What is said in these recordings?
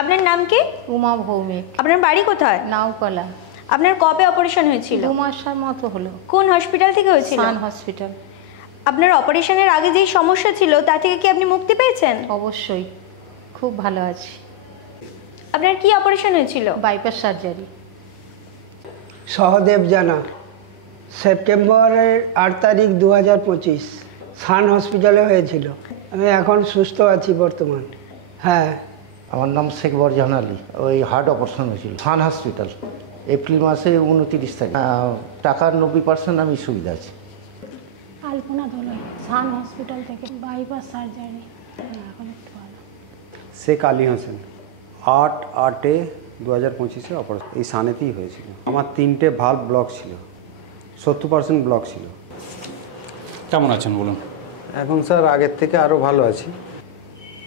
আপনার নাম কি? উমা ভৌমিক। আপনার বাড়ি কোথায়? নাওকলা। আপনার কবে অপারেশন হয়েছিল? 2 মাসের মতো হলো। কোন হসপিটাল থেকে হয়েছিল? সান হসপিটাল। আপনার অপারেশনের আগে যেই সমস্যা ছিল তা থেকে কি আপনি মুক্তি পেয়েছেন? অবশ্যই, খুব ভালো আছি। আপনার কি অপারেশন হয়েছিল? Bypass surgery. সহদেব জানা, সেপ্টেম্বরের 8 তারিখ 2025 সান হসপিটালে হয়েছিল। আমি এখন সুস্থ আছি বর্তমান। হ্যাঁ, আমার নাম শেখ বরজাহান আলী। ওই হার্ট অপারেশন হয়েছিল সান হসপিটাল এপ্রিল মাসে 29 তারিখ। টাকার 90% আমি সুবিধা আছি। আলপনা দোলই, সান হসপিটাল থেকে বাইপাস সার্জারি। এখন একটু ভালো। শেখ আলী হোসেন, 8/8/2025 অপারেশন এই সানেতেই হয়েছিল। আমার 3টে ভাল্ব ব্লক ছিল, 70% ব্লক ছিল। কেমন আছেন বলুন? এখন স্যার আগের থেকে আরও ভালো আছি।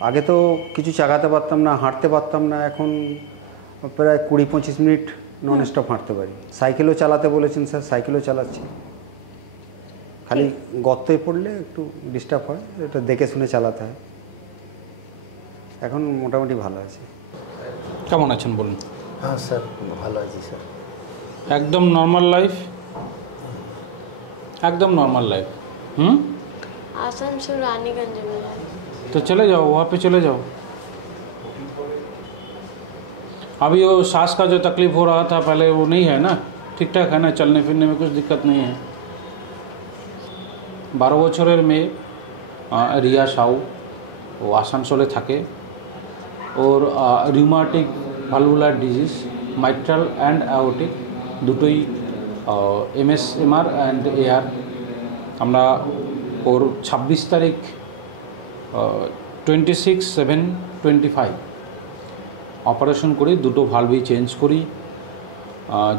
আগে তো কিছু চাগাতে পারতাম না, হাঁটতে পারতাম না। এখন প্রায় 20-25 মিনিট নন স্টপ হাঁটতে পারি। সাইকেলও চালাতে বলেছেন স্যার, সাইকেলও চালাচ্ছি। খালি গর্তে পড়লে একটু ডিস্টার্ব হয়, এটা দেখে শুনে চালাতে হয়। এখন মোটামুটি ভালো আছে। কেমন আছেন বলুন? হ্যাঁ স্যার, ভালো আছি স্যার। একদম নর্মাল লাইফ, एकदम नॉर्मल लाइफ। आसनसोल रानीगंज में है। तो चले जाओ, वहाँ पे चले जाओ। अभी वो सांस का जो तकलीफ हो रहा था पहले वो नहीं है ना? ठीक ठाक है ना? चलने फिरने में कुछ दिक्कत नहीं है? 12 বছরের মেয়ে রিয়া সাউ, ও আসানসোলে থাকে। ওর rheumatic valvular disease, mitral and aortic দুটোই MSMR অ্যান্ড AR। আমরা ওর 26 তারিখ 26/7/25 অপারেশন করি, দুটো ভালভই চেঞ্জ করি।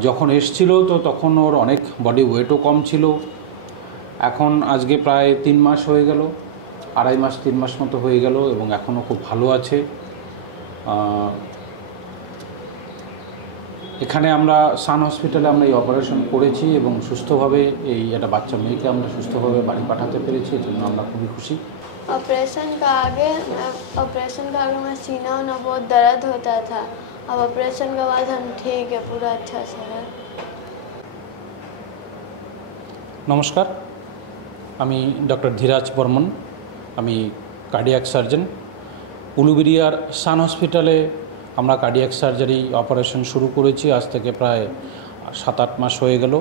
যখন এসছিল তো তখন ওর অনেক বডি ওয়েটও কম ছিল। এখন আজকে প্রায় 3 মাস হয়ে গেল, 2.5 মাস 3 মাস মতো হয়ে গেল, এবং এখনও খুব ভালো আছে। এখানে আমরা সান হসপিটালে আমরা এই অপারেশন করেছি এবং সুস্থভাবে এই একটা বাচ্চা মেয়েকে আমরা সুস্থভাবে বাড়ি পাঠাতে পেরেছি, এর জন্য আমরা খুবই খুশি। ऑपरेशन का आगे मैं सीना ना बहुत दर्द होता था। अब ऑपरेशन के बाद हम ठीक है, पूरा अच्छा से है। নমস্কার, আমি ডক্টর ধীরাজ বর্মন। আমি কার্ডিয়াক সার্জন। উলুবেড়িয়ার সান হসপিটালে আমরা কার্ডিয়াক সার্জারি অপারেশন শুরু করেছি আজ থেকে প্রায় 7-8 মাস হয়ে গেল।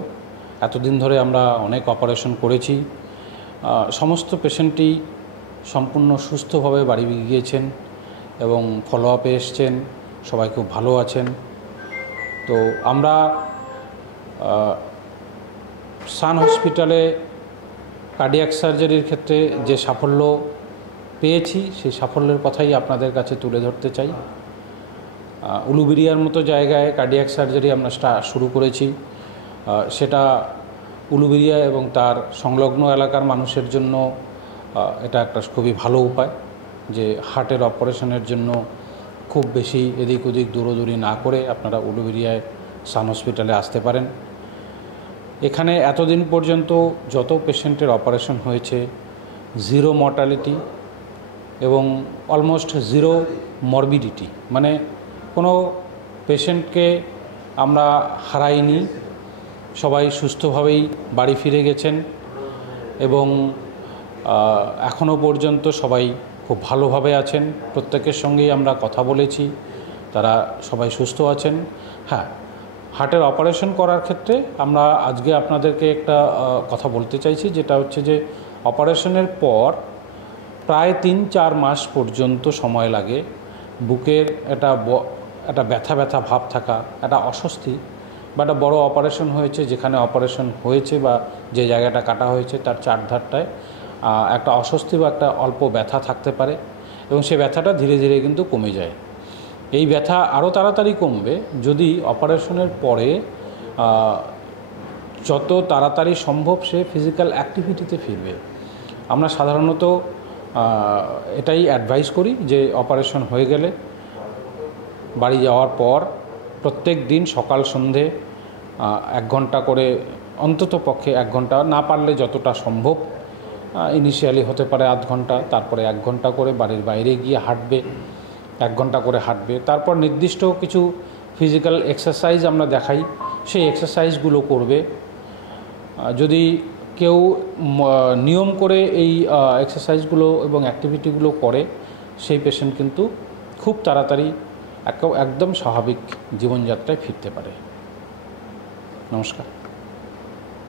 এতদিন ধরে আমরা অনেক অপারেশন করেছি। সমস্ত পেশেন্টই সম্পূর্ণ সুস্থভাবে বাড়ি গিয়েছেন এবং ফলো আপে এসছেন, সবাই খুব ভালো আছেন। তো আমরা সান হসপিটালে কার্ডিয়াক সার্জারির ক্ষেত্রে যে সাফল্য পেয়েছি সেই সাফল্যের কথাই আপনাদের কাছে তুলে ধরতে চাই। উলুবেড়িয়ার মতো জায়গায় কার্ডিয়াক সার্জারি আমরা শুরু করেছি, সেটা উলুবেড়িয়া এবং তার সংলগ্ন এলাকার মানুষের জন্য এটা একটা খুবই ভালো উপায় যে হার্টের অপারেশনের জন্য খুব বেশি এদিক ওদিক দৌড়োদৌড়ি না করে আপনারা উলুবেড়িয়ায় সান হসপিটালে আসতে পারেন। এখানে এতদিন পর্যন্ত যত পেশেন্টের অপারেশন হয়েছে, 0 মর্টালিটি এবং অলমোস্ট 0 মরবিডিটি, মানে কোনো পেশেন্টকে আমরা হারাইনি। সবাই সুস্থভাবেই বাড়ি ফিরে গেছেন এবং এখনও পর্যন্ত সবাই খুব ভালোভাবে আছেন। প্রত্যেকের সঙ্গেই আমরা কথা বলেছি, তারা সবাই সুস্থ আছেন। হ্যাঁ, হার্টের অপারেশন করার ক্ষেত্রে আমরা আজকে আপনাদেরকে একটা কথা বলতে চাইছি, যেটা হচ্ছে যে অপারেশনের পর প্রায় 3-4 মাস পর্যন্ত সময় লাগে। বুকের একটা ব্যথা ব্যথা ভাব থাকা, একটা অস্বস্তি বা একটা বড়ো অপারেশন হয়েছে, যেখানে অপারেশন হয়েছে বা যে জায়গাটা কাটা হয়েছে তার চারধারটায় একটা অস্বস্তি বা একটা অল্প ব্যথা থাকতে পারে এবং সেই ব্যথাটা ধীরে ধীরে কিন্তু কমে যায়। এই ব্যথা আরও তাড়াতাড়ি কমবে যদি অপারেশনের পরে যত তাড়াতাড়ি সম্ভব সে ফিজিক্যাল অ্যাক্টিভিটিতে ফিরবে। আমরা সাধারণত এটাই অ্যাডভাইস করি যে অপারেশন হয়ে গেলে বাড়ি যাওয়ার পর প্রত্যেক দিন সকাল সন্ধে 1 ঘন্টা করে, অন্তত পক্ষে 1 ঘন্টা, না পারলে যতটা সম্ভব, ইনিশিয়ালি হতে পারে আধ ঘন্টা, তারপরে 1 ঘন্টা করে বাড়ির বাইরে গিয়ে হাঁটবে। 1 ঘন্টা করে হাঁটবে। তারপর নির্দিষ্ট কিছু ফিজিক্যাল এক্সারসাইজ আমরা দেখাই, সেই এক্সারসাইজগুলো করবে। যদি কেউ নিয়ম করে এই এক্সারসাইজগুলো এবং অ্যাক্টিভিটিগুলো করে, সেই পেশেন্ট কিন্তু খুব তাড়াতাড়ি একদম স্বাভাবিক জীবনযাত্রায় ফিরতে পারে। নমস্কার।